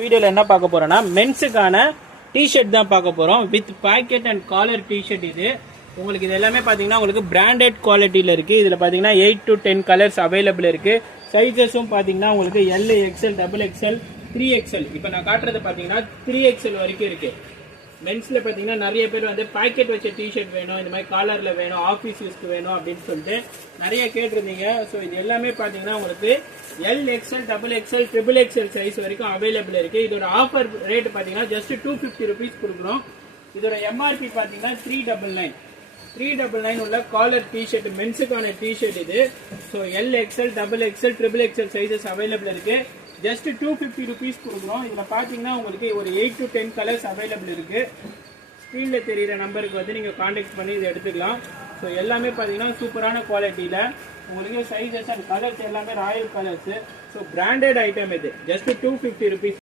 வீடியோல என்ன பார்க்க போறோம்னா மென்ஸுக்கான டி-ஷர்ட் தான் பார்க்க போறோம் with pocket and collar T-shirt. இது உங்களுக்கு இது எல்லாமே பாத்தீங்கன்னா உங்களுக்கு பிராண்டட் குவாலிட்டியில இருக்கு. இதுல பாத்தீங்கன்னா 8 to 10 கலர்ஸ் அவைலபிள் இருக்கு. சைஸஸும் பாத்தீங்கன்னா உங்களுக்கு L, XL, double XL, 3XL. இப்போ நான் காட்டுறது பாத்தீங்கன்னா 3XL வரைக்கும் இருக்கு. மென்ஸ்ல பாத்தீங்கன்னா நிறைய பேர் வந்து பாக்கெட் வச்ச டி-ஷர்ட் வேணும், இந்த மாதிரி காலர்ல வேணும், ஆஃபீஸ் யூஸ்க்கு வேணும் அப்படின்னு சொல்லிட்டு நிறைய கேட்டிருந்தீங்க. ஸோ இது எல்லாமே பாத்தீங்கன்னா உங்களுக்கு L, XL, double XL, triple XL size வரைக்கும் அவைலபிள் இருக்கு. இதோட ஆஃபர் ரேட் பாத்தீங்கன்னா ஜஸ்ட் 250 ருபீஸ் கொடுக்குறோம். இதோட எம்ஆர்பி பாத்தீங்கன்னா 399 உள்ள காலர் டி-ஷர்ட், மென்ஸுக்கான டி-ஷர்ட் இது. So L, XL, double XL, triple XL sizes available இருக்கு. ஜஸ்ட் 250 ருபீஸ் கொடுக்குறோம். இதில் பார்த்தீங்கன்னா உங்களுக்கு ஒரு 8 to 10 கலர்ஸ் அவைலபிள் இருக்கு. ஸ்க்ரீனில் தெரிகிற நம்பருக்கு வந்து நீங்கள் காண்டாக்ட் பண்ணி இதை எடுத்துக்கலாம். ஸோ எல்லாமே பார்த்தீங்கன்னா சூப்பரான குவாலிட்டியில் உங்களுக்கு சைஸஸ் அண்ட் கலர்ஸ் எல்லாமே royal colours. So branded item இது. Just 250 rupees.